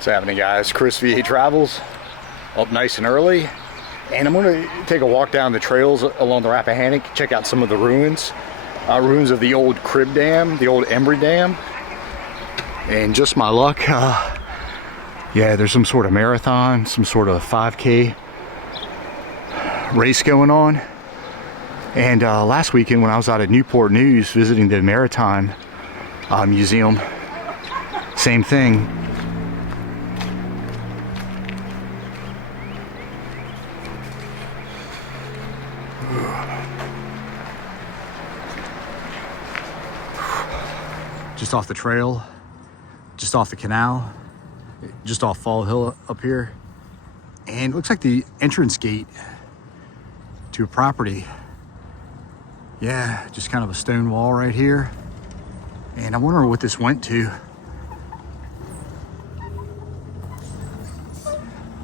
What's happening, guys? Chris VA Travels, up nice and early, and I'm going to take a walk down the trails along the Rappahannock, check out some of the ruins of the old Crib Dam, the old Embrey Dam, and just my luck, yeah, there's some sort of marathon, some sort of 5K race going on. And last weekend when I was out at Newport News visiting the Maritime Museum, same thing. Just off the trail, just off the canal, just off Fall Hill up here. And it looks like the entrance gate to a property. Yeah, just kind of a stone wall right here. And I'm wondering what this went to.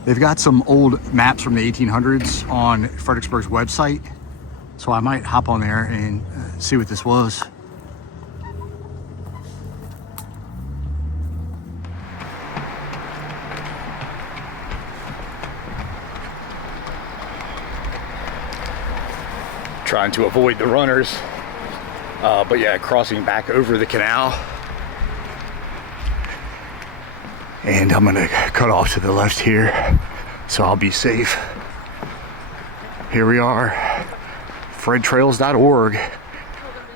They've got some old maps from the 1800s on Fredericksburg's website. So I might hop on there and see what this was. Trying to avoid the runners, but yeah, crossing back over the canal. And I'm gonna cut off to the left here, so I'll be safe. Here we are, fredtrails.org.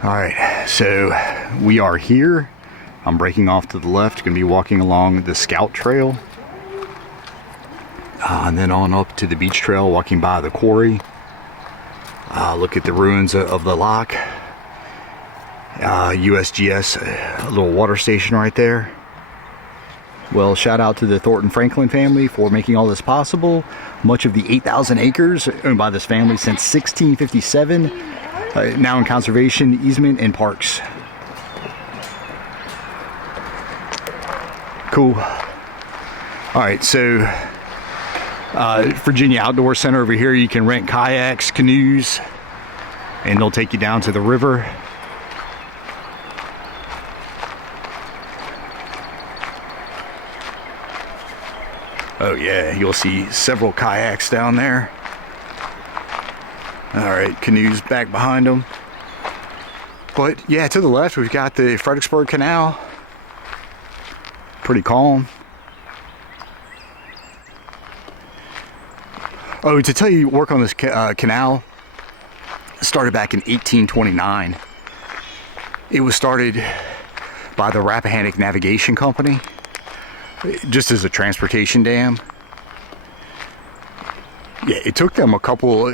All right, so we are here. I'm breaking off to the left, gonna be walking along the Scout Trail. And then on up to the beach trail, walking by the quarry. Look at the ruins of the lock. USGS, a little water station right there. Well, shout out to the Thornton Franklin family for making all this possible. Much of the 8,000 acres owned by this family since 1657, now in conservation, easement, and parks. Cool. All right, so Virginia Outdoor Center over here, you can rent kayaks, canoes, and they'll take you down to the river. Oh yeah, you'll see several kayaks down there. All right, canoes back behind them. But yeah, to the left, we've got the Fredericksburg Canal. Pretty calm. Oh, to tell you, work on this canal started back in 1829. It was started by the Rappahannock Navigation Company, just as a transportation dam. Yeah, it took them a couple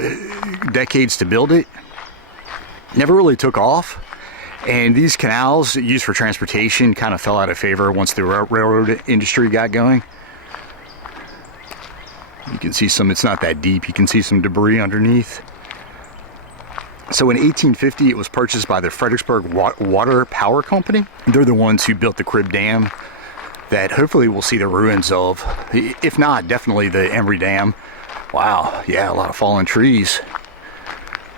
decades to build it. Never really took off. And these canals used for transportation kind of fell out of favor once the railroad industry got going. You can see some, it's not that deep, you can see some debris underneath. So in 1850, it was purchased by the Fredericksburg Water Power Company. They're the ones who built the Crib Dam that hopefully we'll see the ruins of. If not, definitely the Embrey Dam. Wow, yeah, a lot of fallen trees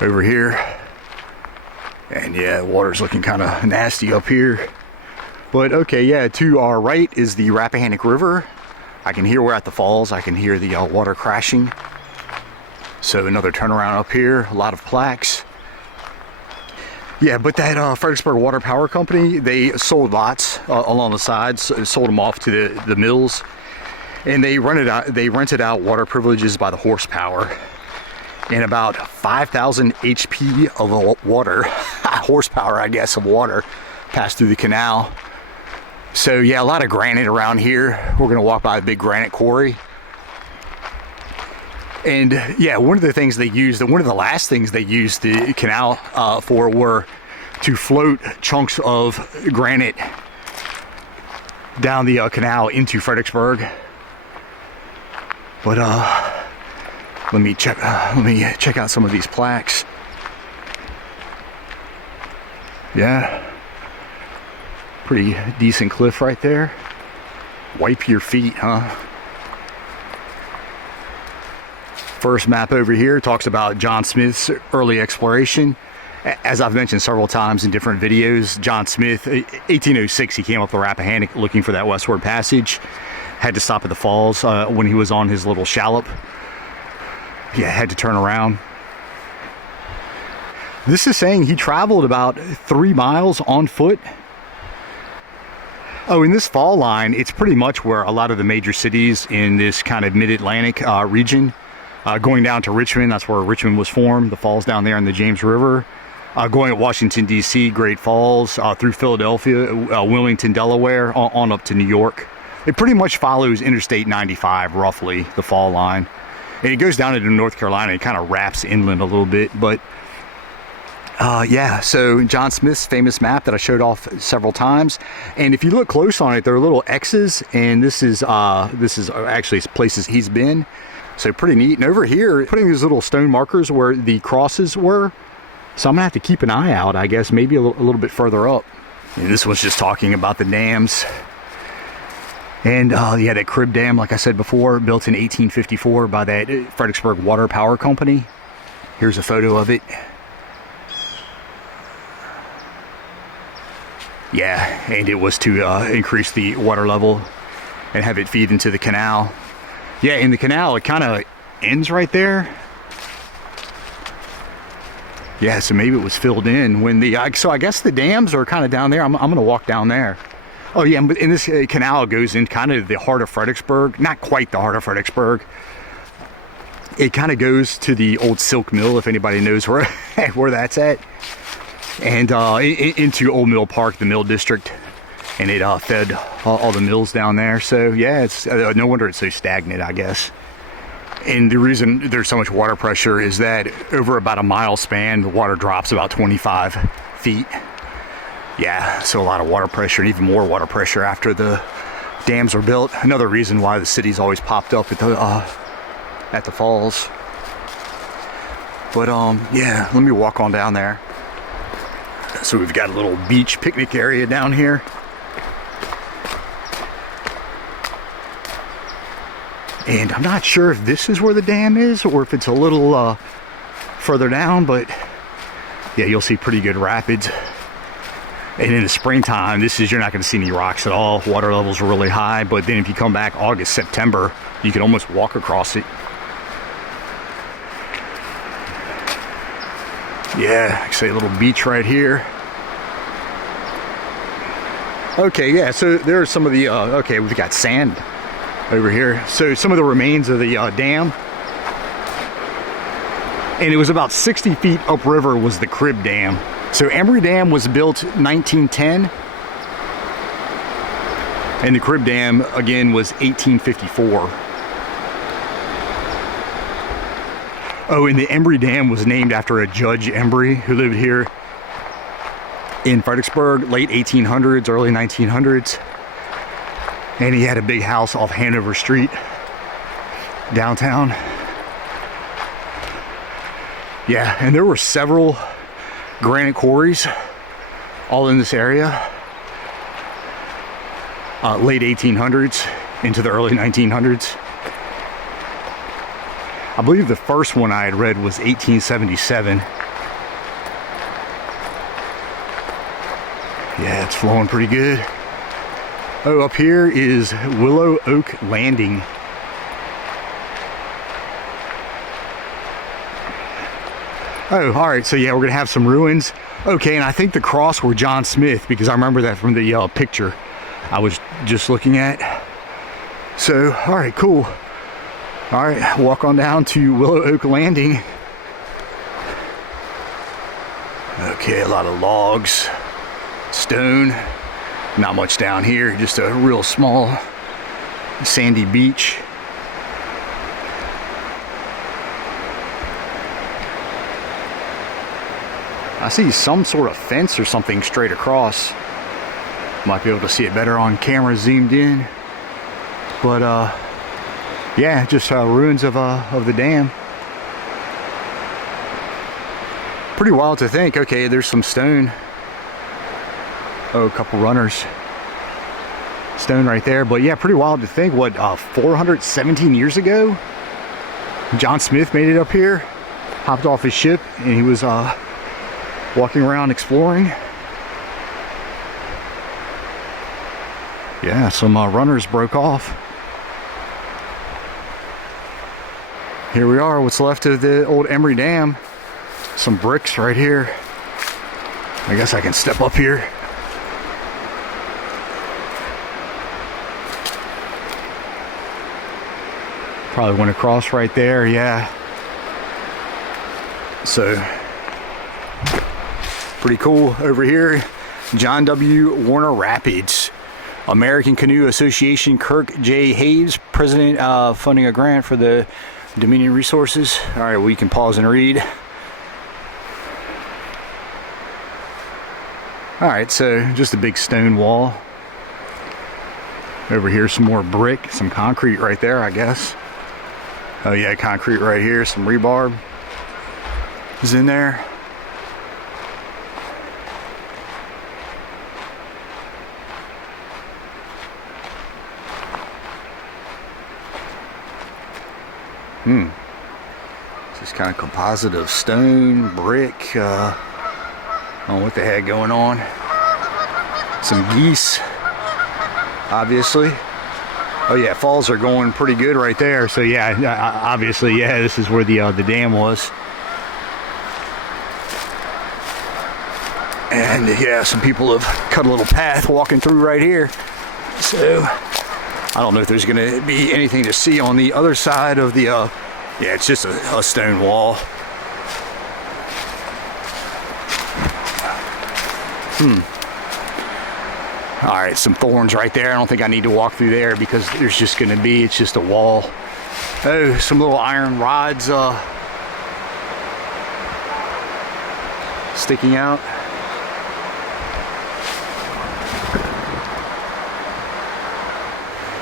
over here. And yeah, the water's looking kind of nasty up here. But okay, yeah, to our right is the Rappahannock River. I can hear we're at the falls. I can hear the water crashing. So another turnaround up here, a lot of plaques. Yeah, but that Fredericksburg Water Power Company, they sold lots along the sides, sold them off to the mills, and they rented out water privileges by the horsepower. And about 5,000 HP of water, horsepower, I guess, of water passed through the canal. So yeah, a lot of granite around here. We're gonna walk by a big granite quarry. And yeah, one of the last things they used the canal for were to float chunks of granite down the canal into Fredericksburg. But let me check out some of these plaques. Yeah. Pretty decent cliff right there. Wipe your feet, huh? First map over here talks about John Smith's early exploration. As I've mentioned several times in different videos, John Smith, 1806, he came up the Rappahannock looking for that westward passage. had to stop at the falls when he was on his little shallop. Yeah, had to turn around. This is saying he traveled about 3 miles on foot. Oh, in this fall line, it's pretty much where a lot of the major cities in this kind of mid-Atlantic region, going down to Richmond, that's where Richmond was formed, the falls down there in the James River, going at Washington, D.C., Great Falls, through Philadelphia, Wilmington, Delaware, on up to New York. It pretty much follows Interstate 95, roughly, the fall line. And it goes down into North Carolina. It kind of wraps inland a little bit, but yeah, so John Smith's famous map that I showed off several times, and if you look close on it, there are little X's, and this is actually places he's been, so pretty neat. And over here, putting these little stone markers where the crosses were, so I'm gonna have to keep an eye out, I guess, maybe a little bit further up. And this one's just talking about the dams. And yeah, that Crib Dam, like I said before, built in 1854 by that Fredericksburg Water Power Company. Here's a photo of it. Yeah, and it was to increase the water level and have it feed into the canal. Yeah, in the canal, it kind of ends right there. Yeah, so maybe it was filled in when the... so I guess the dams are kind of down there. I'm going to walk down there. Oh, yeah, but in this canal goes in kind of the heart of Fredericksburg. Not quite the heart of Fredericksburg. It kind of goes to the old silk mill, if anybody knows where, where that's at. And into Old Mill Park, the mill district, and it fed all the mills down there. So yeah, it's no wonder it's so stagnant, I guess. And the reason there's so much water pressure is that over about a mile span, the water drops about 25 feet. Yeah, so a lot of water pressure, and even more water pressure after the dams were built. Another reason why the city's always popped up at the falls. But yeah, let me walk on down there. So we've got a little beach picnic area down here. And I'm not sure if this is where the dam is or if it's a little further down, but yeah, you'll see pretty good rapids. And in the springtime, you're not going to see any rocks at all. Water levels are really high, but then if you come back August, September, you can almost walk across it. Yeah, like say a little beach right here. Okay, yeah, so there's some of the, okay, we've got sand over here. So some of the remains of the dam. And it was about 60 feet upriver was the Crib Dam. So Embrey Dam was built 1910. And the Crib Dam, again, was 1854. Oh, and the Embrey Dam was named after a Judge Embrey who lived here in Fredericksburg, late 1800s, early 1900s. And he had a big house off Hanover Street, downtown. Yeah, and there were several granite quarries all in this area. Late 1800s into the early 1900s. I believe the first one I had read was 1877. Yeah, it's flowing pretty good. Oh, up here is Willow Oak Landing. Oh, all right, so yeah, we're gonna have some ruins. Okay, and I think the cross were John Smith, because I remember that from the picture I was just looking at. So, all right, cool. All right, walk on down to Willow Oak Landing. Okay, a lot of logs, stone, not much down here, just a real small sandy beach. I see some sort of fence or something straight across. Might be able to see it better on camera zoomed in. But yeah, just ruins of the dam. Pretty wild to think. Okay, there's some stone. Oh, a couple runners. Stone right there. But yeah, pretty wild to think. What, 417 years ago? John Smith made it up here. Hopped off his ship and he was walking around exploring. Yeah, some runners broke off. Here we are, what's left of the old Embrey Dam. Some bricks right here. I guess I can step up here. Probably went across right there, yeah. So, pretty cool. Over here, John W. Warner Rapids. American Canoe Association, Kirk J. Hayes, president, funding a grant for the Dominion Resources. All right, we can pause and read. All right, so just a big stone wall. Over here, some more brick, some concrete right there, I guess. Oh yeah, concrete right here, some rebar is in there. Just kind of composite of stone, brick, I don't know what the heck going on. Some geese, obviously. Oh yeah, falls are going pretty good right there. So yeah, obviously, yeah, this is where the dam was. And yeah, some people have cut a little path walking through right here. So I don't know if there's gonna be anything to see on the other side of the, yeah, it's just a stone wall. All right, some thorns right there. I don't think I need to walk through there because there's just gonna be, it's just a wall. Oh, some little iron rods sticking out.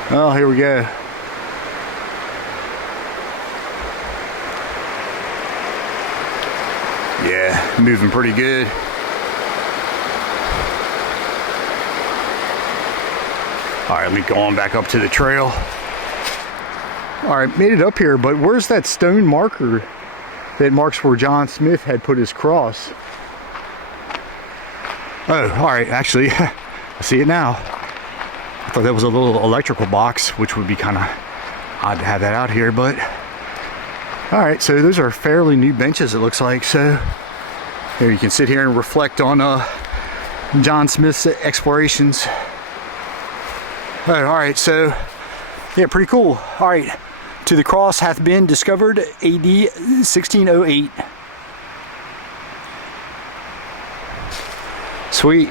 Oh, here we go. Yeah, moving pretty good. All right, let me go on back up to the trail. All right, made it up here, but where's that stone marker that marks where John Smith had put his cross? Oh, all right, actually, I see it now. I thought that was a little electrical box, which would be kind of odd to have that out here, but all right, so those are fairly new benches, it looks like. So here you can sit here and reflect on John Smith's explorations. All right, so yeah, pretty cool. All right, to the cross hath been discovered AD 1608. Sweet.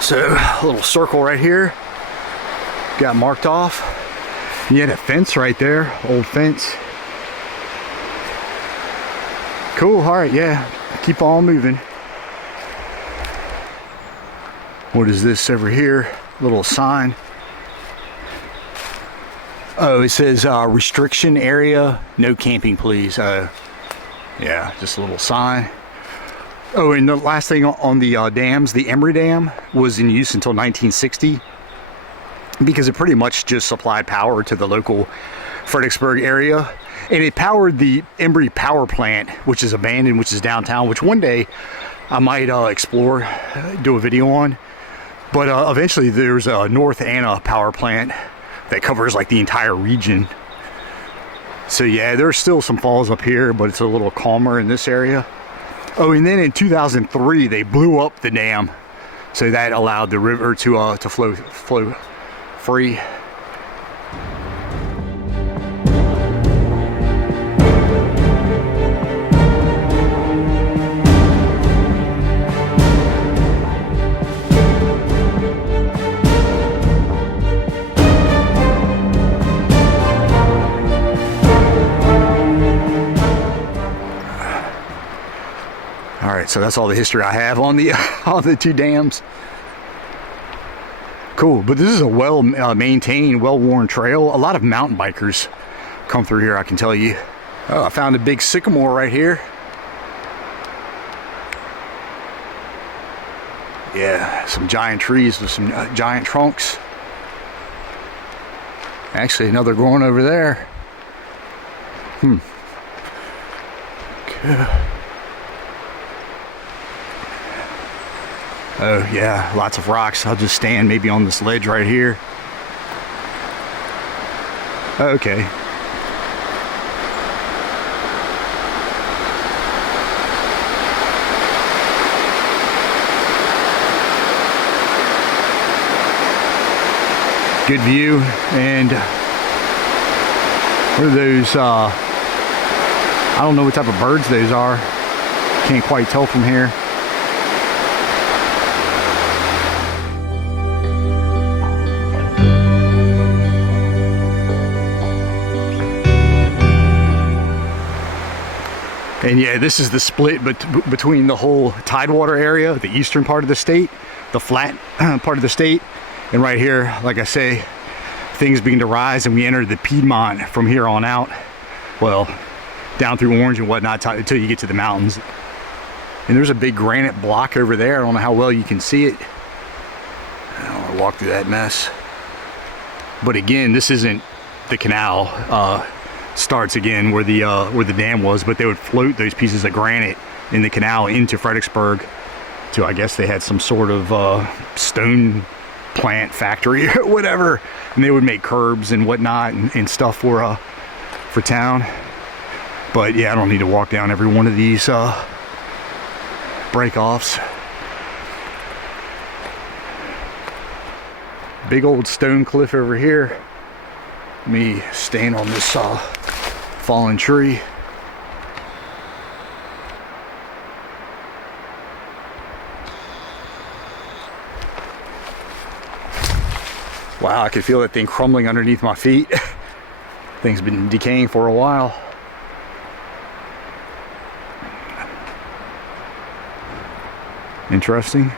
So a little circle right here got marked off. You had a fence right there, old fence. Cool. All right, yeah, keep on moving. What is this over here? Little sign. Oh, it says restriction area, no camping please. Yeah, just a little sign. Oh, and the last thing on the dams, the Embrey Dam was in use until 1960 because it pretty much just supplied power to the local Fredericksburg area. And it powered the Embrey power plant, which is abandoned, which is downtown, which one day I might explore, do a video on. But eventually there's a North Anna power plant that covers like the entire region. So yeah, there's still some falls up here, but it's a little calmer in this area. Oh, and then in 2003, they blew up the dam. So that allowed the river to flow free. So that's all the history I have on the on the two dams. Cool, but this is a well maintained, well-worn trail. A lot of mountain bikers come through here, I can tell you. Oh, I found a big sycamore right here. Yeah, some giant trees with some giant trunks. Actually, another growing over there. Okay. Oh yeah, lots of rocks. I'll just stand maybe on this ledge right here. Okay. Good view. And what are those? I don't know what type of birds those are. Can't quite tell from here. And yeah, this is the split between the whole Tidewater area, the eastern part of the state, the flat part of the state, and right here, like I say, things begin to rise and we enter the Piedmont from here on out. Well, down through Orange and whatnot until you get to the mountains. And there's a big granite block over there. I don't know how well you can see it. I don't want to walk through that mess. But again, this isn't the canal. Starts again where the dam was, but they would float those pieces of granite in the canal into Fredericksburg to, I guess they had some sort of stone plant factory or whatever, and they would make curbs and whatnot and stuff for town. But yeah, I don't need to walk down every one of these break-offs. Big old stone cliff over here. Me staying on this fallen tree. Wow, I could feel that thing crumbling underneath my feet. Thing's been decaying for a while. Interesting.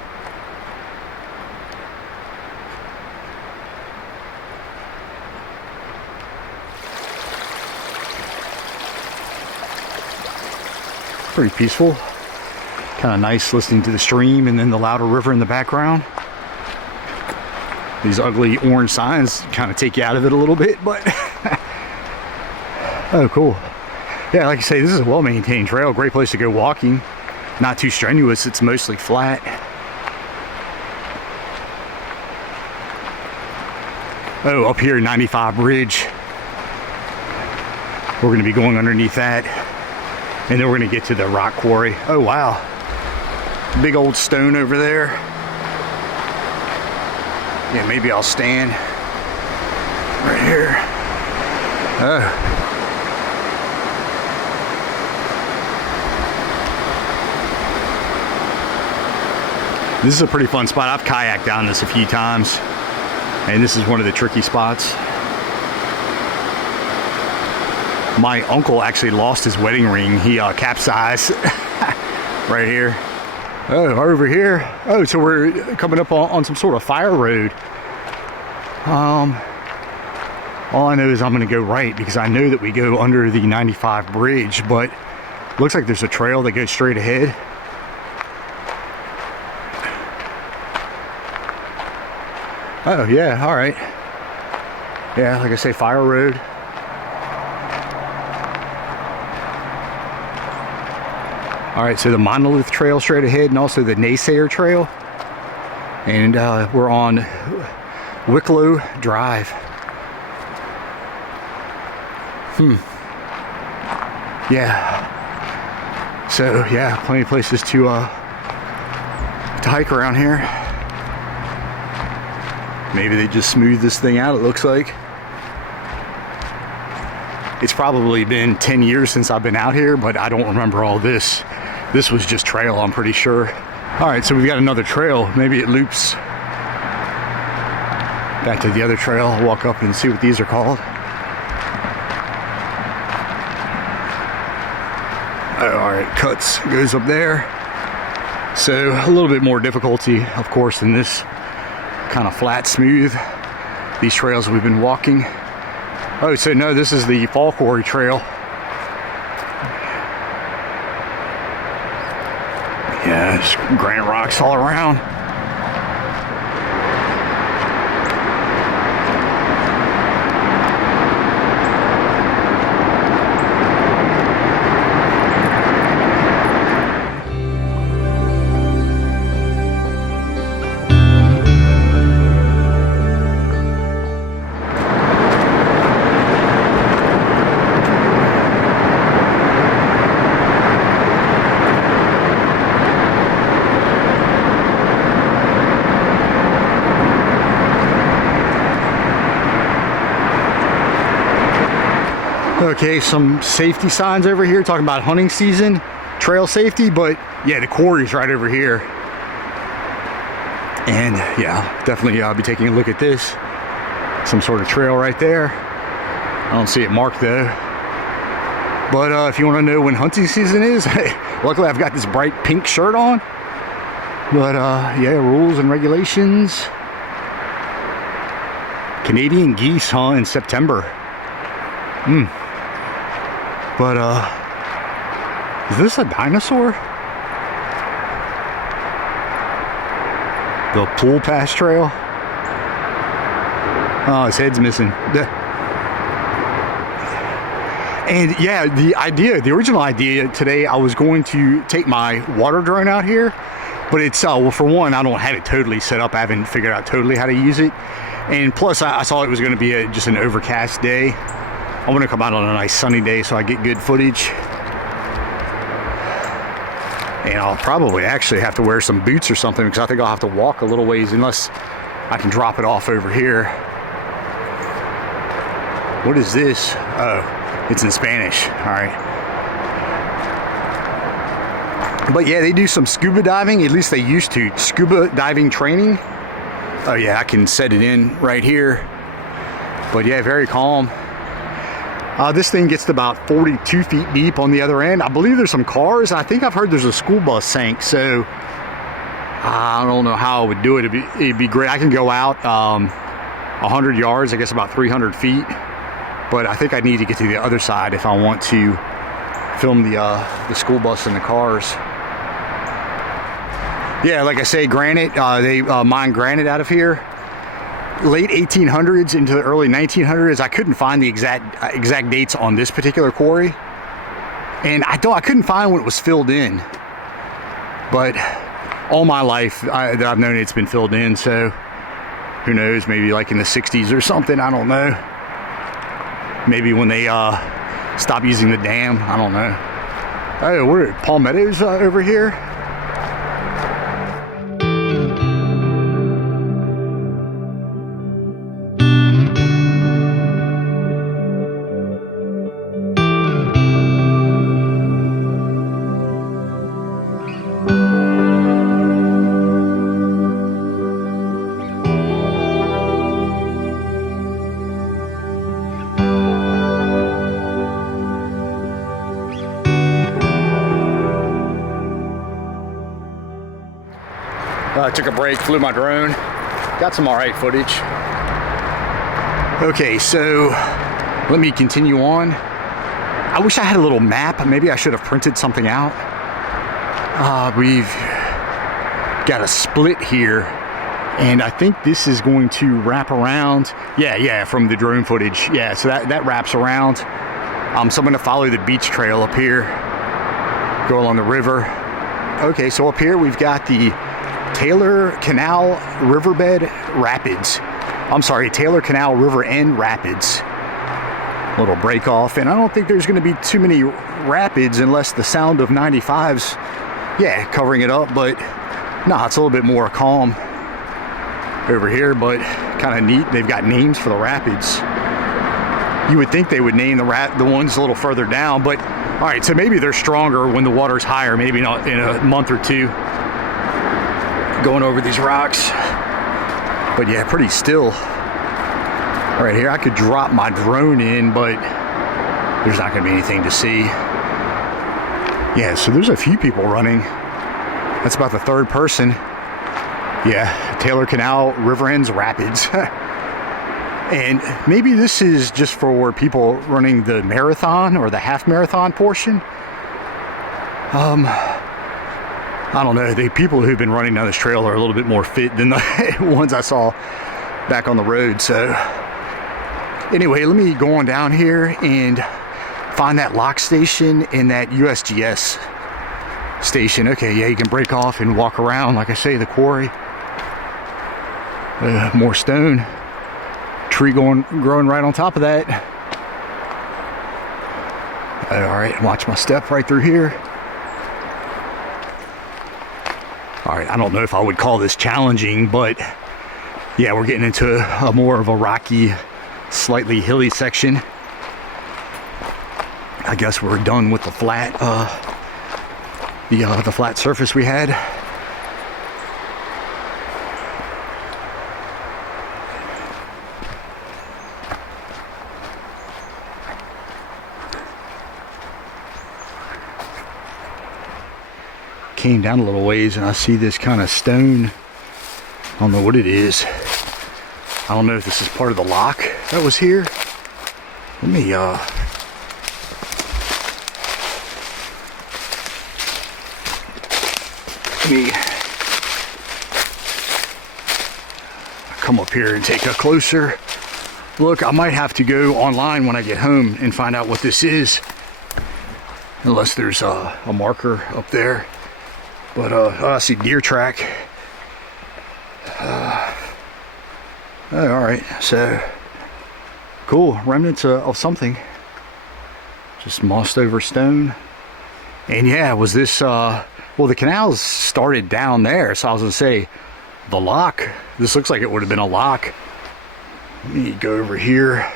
Pretty peaceful. Kind of nice listening to the stream and then the louder river in the background. These ugly orange signs kind of take you out of it a little bit, but oh, cool. Yeah, like I say, this is a well-maintained trail. Great place to go walking. Not too strenuous. It's mostly flat. Oh, up here, 95 Bridge. We're going to be going underneath that. And then we're going to get to the rock quarry. Oh, wow. Big old stone over there. Yeah, maybe I'll stand right here. Oh. This is a pretty fun spot. I've kayaked down this a few times. And this is one of the tricky spots. My uncle actually lost his wedding ring. He capsized right here. Oh, over here. Oh, so we're coming up on some sort of fire road. All I know is I'm going to go right because I know that we go under the 95 bridge, but looks like there's a trail that goes straight ahead. Oh, yeah, all right. Yeah, like I say, fire road. All right, so the Monolith Trail straight ahead and also the Naysayer Trail. And we're on Wicklow Drive. Yeah. So, yeah, plenty of places to hike around here. Maybe they just smoothed this thing out, it looks like. It's probably been 10 years since I've been out here, but I don't remember all this. This was just trail, I'm pretty sure. All right, so we've got another trail. Maybe it loops back to the other trail. I'll walk up and see what these are called. Oh, all right, cuts goes up there. So a little bit more difficulty, of course, in this kind of flat, smooth. These trails we've been walking. Oh, so no, this is the Fall Quarry Trail. Yeah, just granite rocks all around. Okay, some safety signs over here talking about hunting season, trail safety, but yeah, the quarry's right over here. And yeah, definitely I'll be taking a look at this. Some sort of trail right there. I don't see it marked though. But if you want to know when hunting season is, luckily I've got this bright pink shirt on. But yeah, rules and regulations. Canadian geese hunt in September. But is this a dinosaur? The pool pass trail. Oh, his head's missing. And yeah, the original idea today, I was going to take my water drone out here, but it's, well, for one, I don't have it totally set up. I haven't figured out totally how to use it. And plus, I saw it was going to be just an overcast day. I want to come out on a nice sunny day so I get good footage. And I'll probably actually have to wear some boots or something because I think I'll have to walk a little ways unless I can drop it off over here. What is this? Oh. It's in Spanish, all right. But yeah, they do some scuba diving, at least they used to. Scuba diving training. Oh yeah, I can set it in right here. But yeah, very calm. This thing gets to about 42 feet deep on the other end. I believe there's some cars. I think I've heard there's a school bus sank, so I don't know how I would do it. It'd be great. I can go out 100 yards, I guess about 300 feet. But I think I need to get to the other side if I want to film the school bus and the cars. Yeah, like I say, granite, they mine granite out of here. Late 1800s into the early 1900s. I couldn't find the exact dates on this particular quarry. And I couldn't find when it was filled in. But all my life that I've known it's been filled in, so who knows, maybe like in the 60s or something, I don't know. Maybe when they stop using the dam, I don't know. Oh, we're at palmettos over here. I took a break, flew my drone, got some all right footage. Okay, so let me continue on. I wish I had a little map. Maybe I should have printed something out. We've got a split here, and I think this is going to wrap around. Yeah, from the drone footage. Yeah, so that wraps around. So I'm gonna follow the beach trail up here, go along the river. Okay, so up here we've got the Taylor Canal Riverbed Rapids. I'm sorry, Taylor Canal River End Rapids. Little break off, and I don't think there's going to be too many rapids unless the sound of 95's, yeah, covering it up. But nah, it's a little bit more calm over here, but kind of neat. They've got names for the rapids. You would think they would name the ones a little further down, but all right, so maybe they're stronger when the water's higher. Maybe not in a month or two. Going over these rocks, but yeah, pretty still right here. I could drop my drone in, but there's not gonna be anything to see. Yeah, so there's a few people running. That's about the third person. Yeah, Taylor Canal River Ends Rapids. And maybe this is just for people running the marathon or the half marathon portion. I don't know, the people who've been running down this trail are a little bit more fit than the ones I saw back on the road. So anyway, let me go on down here and find that lock station in that USGS station. Okay, yeah, you can break off and walk around, like I say, the quarry. More stone. Tree growing right on top of that. All right, watch my step right through here. All right, I don't know if I would call this challenging, but yeah, we're getting into a more of a rocky, slightly hilly section. I guess we're done with the flat, the flat surface we had. Came down a little ways and I see this kind of stone. I don't know what it is. I don't know if this is part of the lock that was here. Let me come up here and take a closer look. I might have to go online when I get home and find out what this is, unless there's a marker up there. But I see deer track. All right, so cool, remnants of something, just mossed over stone. And yeah, was this well, the canals started down there, so I was gonna say the lock, this looks like it would have been a lock. Let me go over here.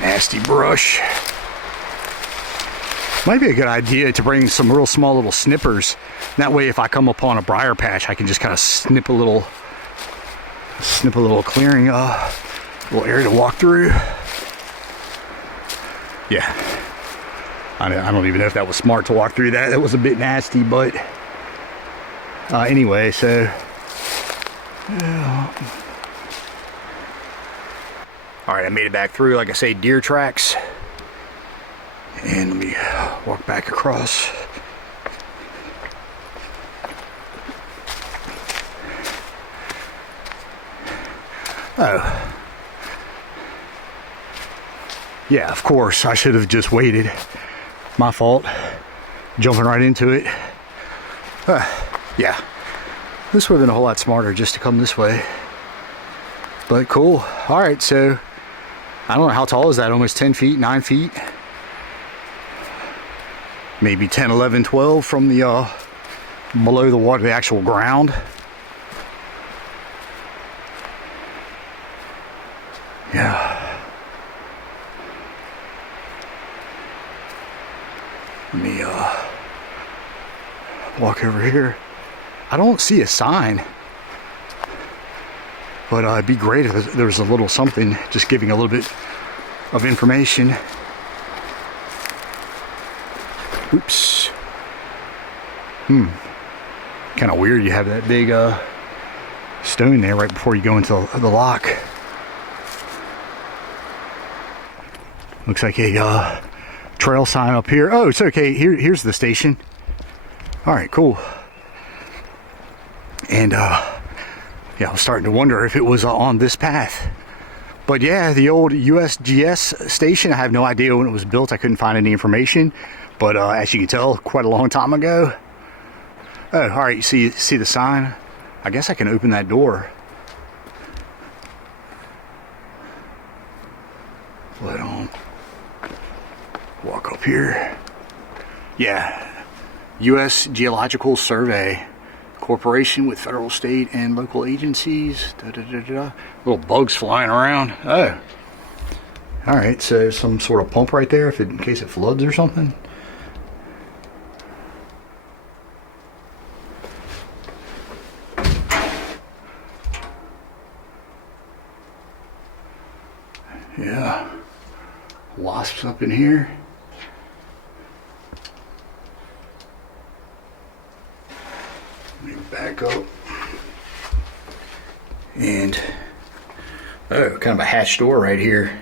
Nasty brush. Might be a good idea to bring some real small little snippers. That way if I come upon a briar patch, I can just kind of snip a little clearing, little area to walk through. Yeah, I don't even know if that was smart to walk through that. That was a bit nasty, but anyway, so all right, I made it back through, like I say, deer tracks. And let me walk back across. Oh. Yeah, of course, I should have just waited. My fault. Jumping right into it. Yeah. This would have been a whole lot smarter just to come this way. But cool. All right, so I don't know, how tall is that? Almost 10 feet, 9 feet? Maybe 10, 11, 12 from the below the water, the actual ground. Yeah. Let me walk over here. I don't see a sign, but it'd be great if there was a little something just giving a little bit of information. Oops. Kind of weird you have that big stone there right before you go into the lock. Looks like a trail sign up here. Oh, it's okay. Here's the station. All right, cool. And yeah, I was starting to wonder if it was on this path. But yeah, the old USGS station, I have no idea when it was built. I couldn't find any information. But as you can tell, quite a long time ago. Oh, all right, you see the sign? I guess I can open that door. Let on. Walk up here. Yeah, U.S. Geological Survey Corporation with federal, state, and local agencies. Little bugs flying around. Oh. All right, so some sort of pump right there in case it floods or something. Yeah, wasps up in here. Let me back up. And, oh, kind of a hatch door right here.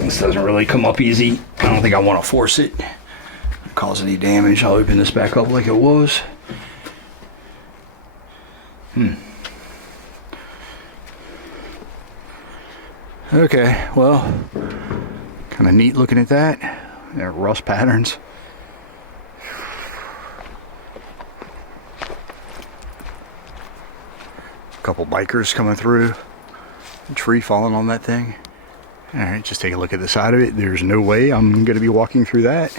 This doesn't really come up easy. I don't think I want to force it, cause any damage. I'll open this back up like it was. Okay, well, kind of neat looking at that. There are rust patterns. couple bikers coming through. A tree falling on that thing. All right, just take a look at the side of it. There's no way I'm gonna be walking through that.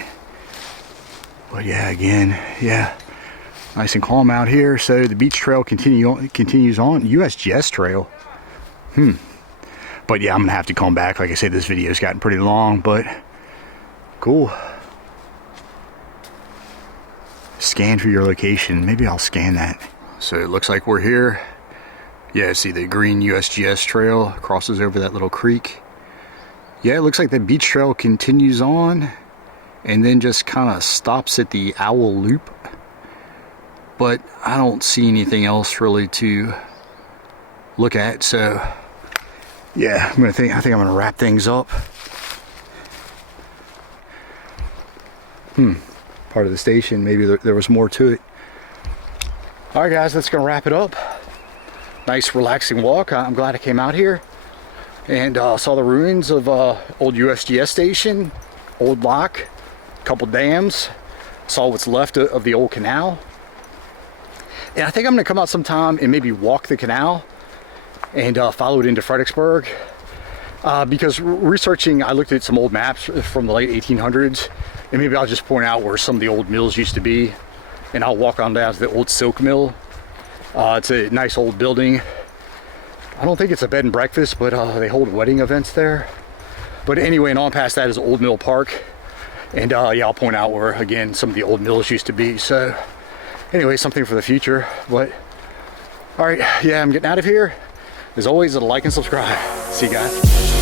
But yeah, again, yeah, nice and calm out here. So the beach trail continues on. USGS trail. But yeah, I'm gonna have to come back. Like I said, this video's gotten pretty long, but cool. Scan for your location. Maybe I'll scan that. So it looks like we're here. Yeah, see the green USGS trail crosses over that little creek. Yeah, it looks like the beach trail continues on and then just kind of stops at the Owl Loop. But I don't see anything else really to look at, so yeah, I think I'm gonna wrap things up. Part of the station, maybe there was more to it. All right, guys, that's gonna wrap it up. Nice, relaxing walk. I'm glad I came out here and saw the ruins of old USGS Station, old lock, couple dams, saw what's left of the old canal. And I think I'm gonna come out sometime and maybe walk the canal and follow it into Fredericksburg. Because researching, I looked at some old maps from the late 1800s, and maybe I'll just point out where some of the old mills used to be, and I'll walk on down to the old silk mill. It's a nice old building. I don't think it's a bed and breakfast, but they hold wedding events there. But anyway, and on past that is Old Mill Park. And yeah, I'll point out where, again, some of the old mills used to be. So anyway, something for the future. But all right, yeah, I'm getting out of here. As always, like and subscribe. See you guys.